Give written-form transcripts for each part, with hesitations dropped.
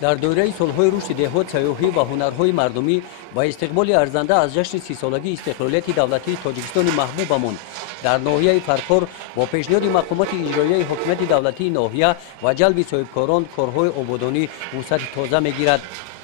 در دوره صلح‌های رشد دهات سیاحی و هنرهای مردمی با استقبال ارزنده از جشن 30 سالگی استقلالیت دولتی تاجیکستان محبوبمان در ناحیه فرخار با پیشنهاد مقامات اجرایی حکومت دولتی ناحیه و جلب صاحبکاران کارهای آبادانی وسعت تازه میگیرد.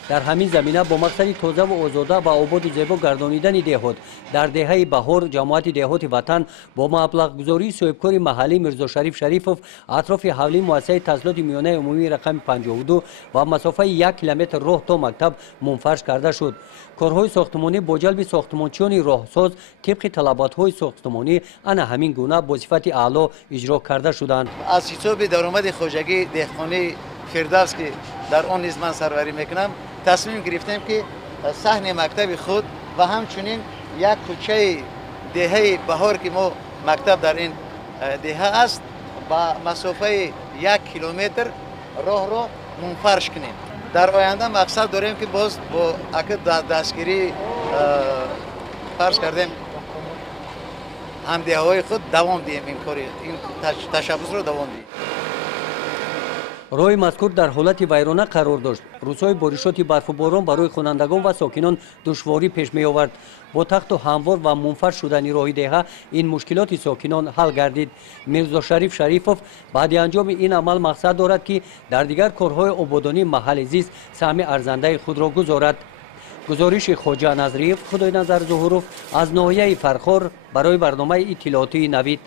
در همین زمینه با مقصد تازه و آزاده و آباد و زیبا گردانیدن دهات در دهه بهار جماعت دهات وطن با مبلغ گذاری صاحبکار محلی میرزا شریف شریفوف اطراف حولی مؤسسه تحصیلات میانه عمومی رقم 52 و مسافه 1 کیلومتر راه تا مکتب منفرش کرده شد. کارهای ساختمانی با جلب ساختمانچیان راهساز طبق طلبات‌های ساختمانی انا همین گونه با صفت اعلی اجرا کرده شدند. از حساب درآمد خوجگی دهقانی فردوس که در آن نیز من سروری میکنم تصمیم گرفتیم که صحن مکتب خود و همچنین یک کوچه دهه بهار که ما مکتب در این دهه است با مسافه 1 کیلومتر راه را منفرش کنیم. در آینده مقصد داریم که باز با دستگیری فرض کردیم همدیهای خود دوام دهیم این کاری این تشبث رو دوام دهیم. راه مذکور در حالت ویرانه قرار داشت. روزهای بارشات برف و باران برای خوانندگان و ساکنان دشواری پیش می آورد. با تخت و هموار و منفرش شدن راه دهه این مشکلات ساکنان حل گردید. میرزا شریف شریفوف بعد انجام این عمل مقصد دارد که در دیگر کارهای آبادانی محل زیست سهم ارزنده خود را گذارد. گزارش خواجه نظریف خدای نظر ظهوروف از ناحیه فرخار برای برنامه اطلاعاتی نوید.